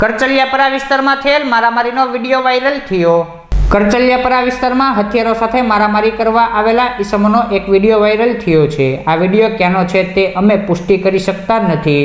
કરચલિયાપરા વિસ્તારમાં થયેલ મારામારીનો video viral થયો. કરચલિયાપરા વિસ્તારમાં હથિયારો સાથે મારામારી કરવા આવેલા ઈસમોનો એક વીડિયો વાયરલ થયો છે. આ વીડિયો ક્યાંનો છે તે અમે પુષ્ટિ કરી શકતા નથી.